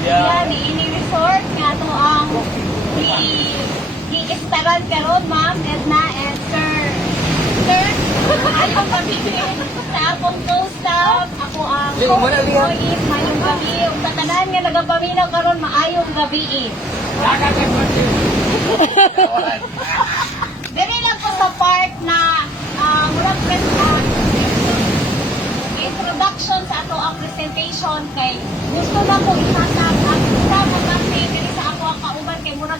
Yeah, ini resort nga to ang i-estaran karon ma'am Edna and sir ayong gabi sa akong co-staff ako ang co-employees mayong gabi ug sa tanan nga nagapaminaw karon maayong gabi. Dili lang ko sa part na murag introduction sa ato ang presentation kay gusto na ko ihatag ang sama kasi dili sa ako ang kauban kay murag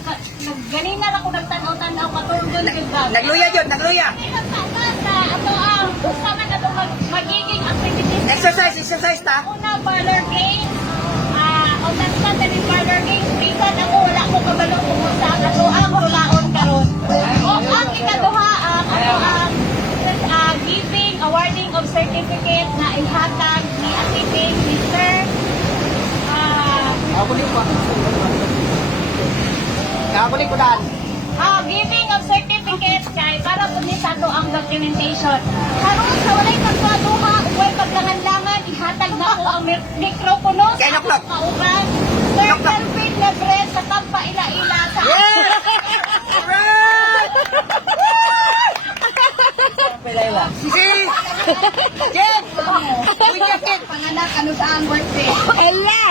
ganina na ko nagtanaw-tanaw katulgon gyud ba. Nagluya jud, nagluya. Sa ato ang sama na to magiging activities. Exercise ta. Una parlor games. On that Sunday parlor games. Bisan ako wala ko kabalo kung sa ato ang rulaon karon. O ang ikaduha ang ato ang giving, awarding of certificate na ihatag ni Atiting ni Sir. Kabulik ko dan. Giving of certificate kay para po ni sa to ang documentation. Karon sa walay pagpaduha, way paglangan-langan, ihatag na ko ang mikropono sa Kay Noklok. kauban. Sir Kelvin Lebret sa Tampa Ila-Ila sa Si Jen! Uy, Jacket! panganak ano sa ang birthday. Ala!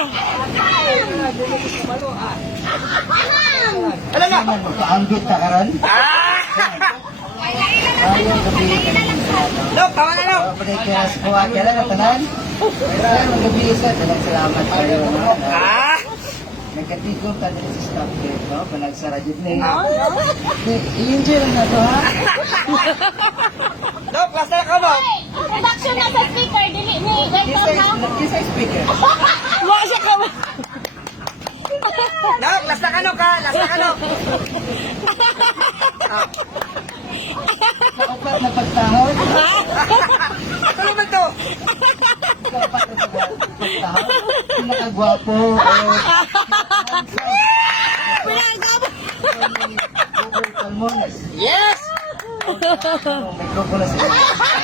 Ala na! Magpaambit ka karon? Ila-Ila lang sa Dok, tawa na no! Pagay kaya sa kuha kaya na tanan? Pero magabi isa, talang salamat kayo. Nagkatigong ka din sa staff dito, no? Panagsara dyan na i-enjoy lang na to, ha? Dok, last na ka no! production na sa speaker, dili ni Gaito na. Isa speaker. Wala siya ka. Dok, last na ka no ka! Last na ka no! Kaupat na pagtahon. Ano naman to? Kaupat na pagtahon. Pinakagwapo. Yes! May grupo na sila.